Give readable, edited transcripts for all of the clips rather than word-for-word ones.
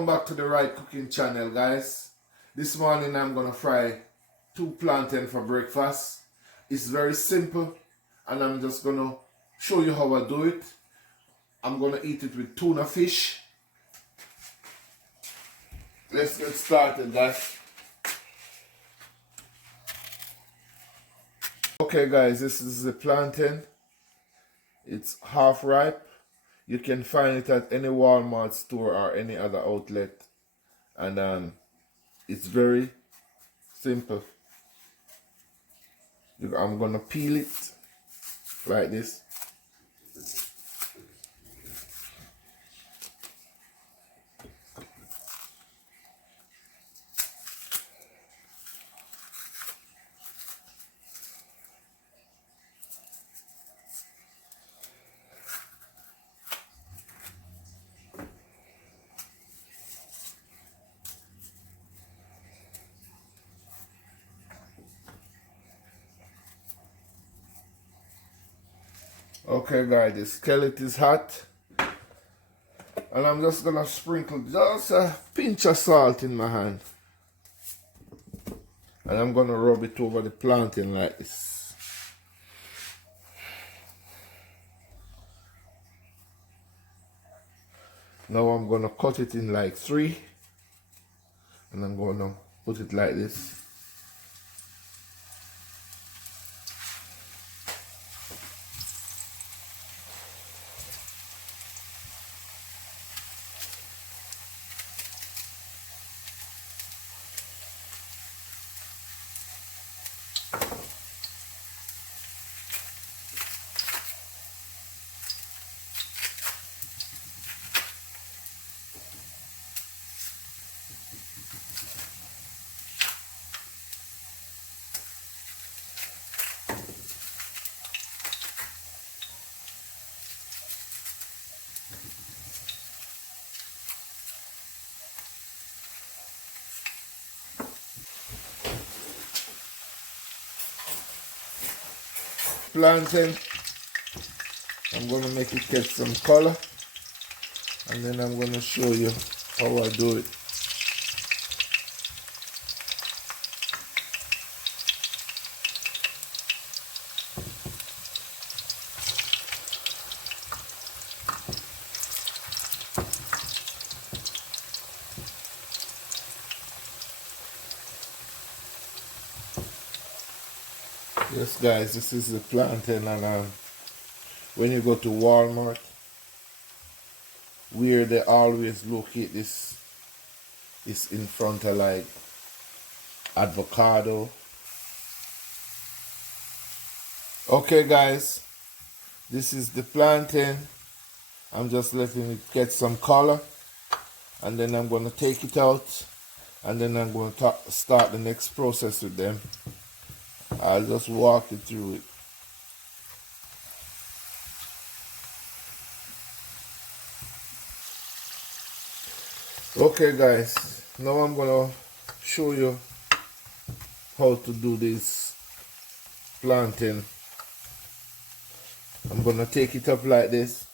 Welcome back to the Wright cooking channel, guys. This morning I'm gonna fry 2 plantain for breakfast. It's very simple and I'm just gonna show you how I do it. I'm gonna eat it with tuna fish. Let's get started, guys. Okay guys, this is the plantain. It's half ripe. You can find it at any Walmart store or any other outlet, and it's very simple. I'm gonna peel it like this. Okay guys, the skillet is hot and I'm just gonna sprinkle just a pinch of salt in my hand and I'm gonna rub it over the plantain like this. Now I'm gonna cut it in like 3 and I'm gonna put it like this. Plantain, I'm gonna make it get some color and then I'm gonna show you how I do it. Yes guys, this is the plantain, and when you go to Walmart, where they always locate this is in front of like avocado. Okay guys, this is the plantain. I'm just letting it get some color and then I'm going to take it out and then I'm going to start the next process with them. I'll just walk you through it. Okay guys, now I'm gonna show you how to do this plantain. I'm gonna take it up like this.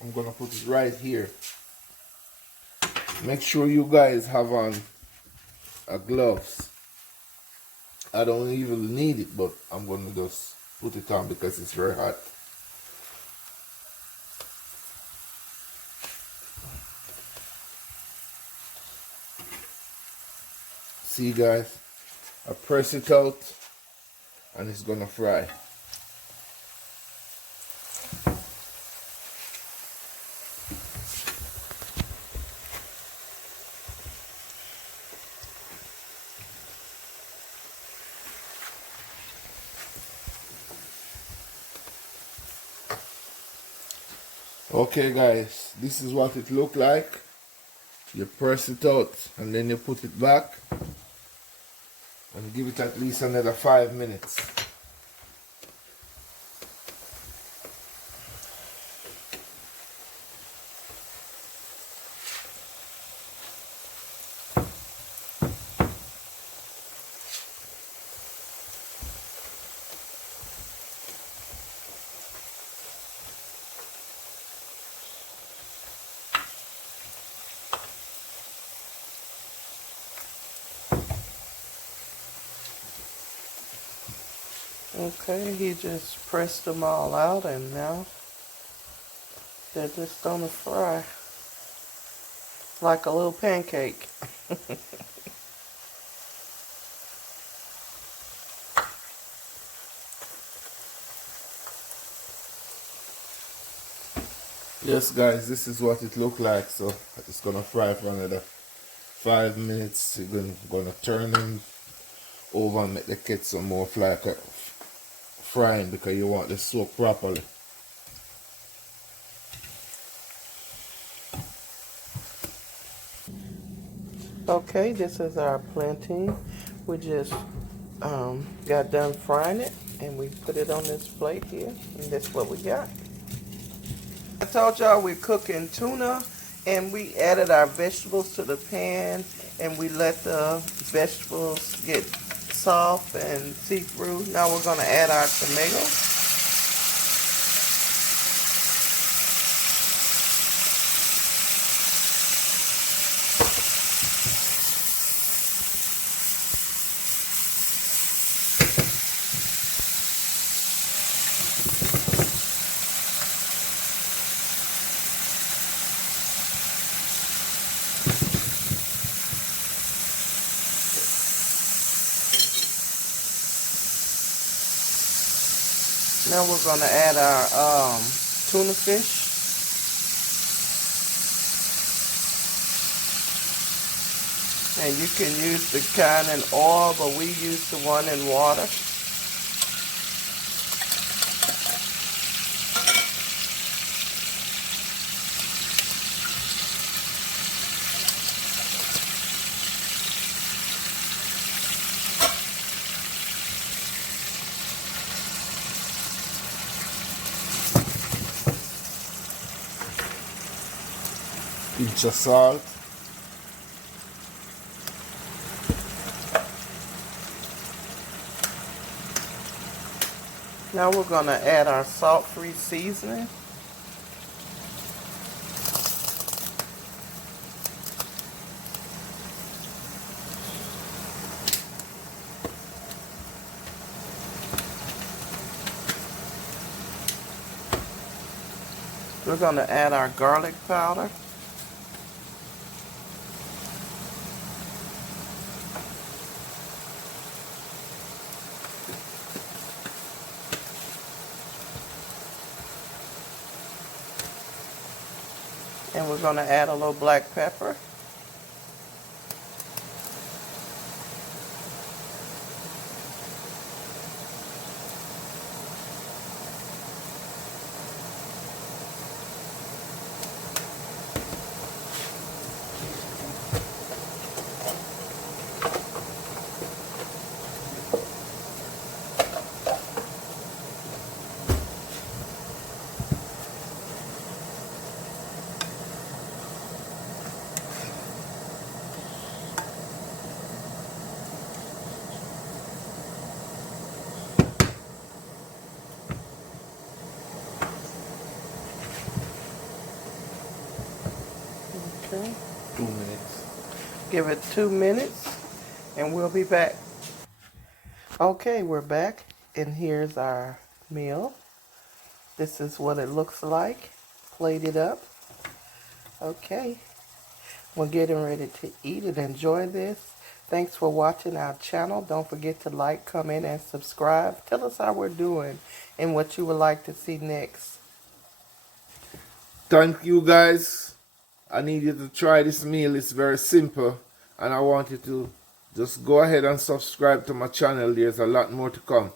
I'm gonna put it right here. Make sure you guys have on a gloves. I don't even need it, but I'm gonna just put it on because it's very hot. See guys, I press it out and it's gonna fry. Okay guys, this is what it look like. You press it out and then you put it back and give it at least another 5 minutes. Okay, he just pressed them all out and now they're just gonna fry like a little pancake. Yes, guys, this is what it looked like. So it's gonna fry for another 5 minutes. You're gonna turn them over and make the get some more frying because you want the soak properly. Okay, this is our plantain. We just got done frying it and we put it on this plate here, and that's what we got. I told y'all we're cooking tuna, and we added our vegetables to the pan and we let the vegetables get soft and see through. Now we're going to add our tomatoes. Now we're going to add our tuna fish. And you can use the kind in oil, but we use the one in water. Pinch of salt. Now we're going to add our salt-free seasoning. We're going to add our garlic powder. And we're going to add a little black pepper. Okay. 2 minutes. Give it 2 minutes and we'll be back. Okay, we're back and here's our meal. This is what it looks like, plated up. Okay, we're getting ready to eat and enjoy this. Thanks for watching our channel. Don't forget to like, comment, and subscribe. Tell us how we're doing and what you would like to see next. Thank you, guys. I need you to try this meal. It's very simple, and I want you to just go ahead and subscribe to my channel. There's a lot more to come.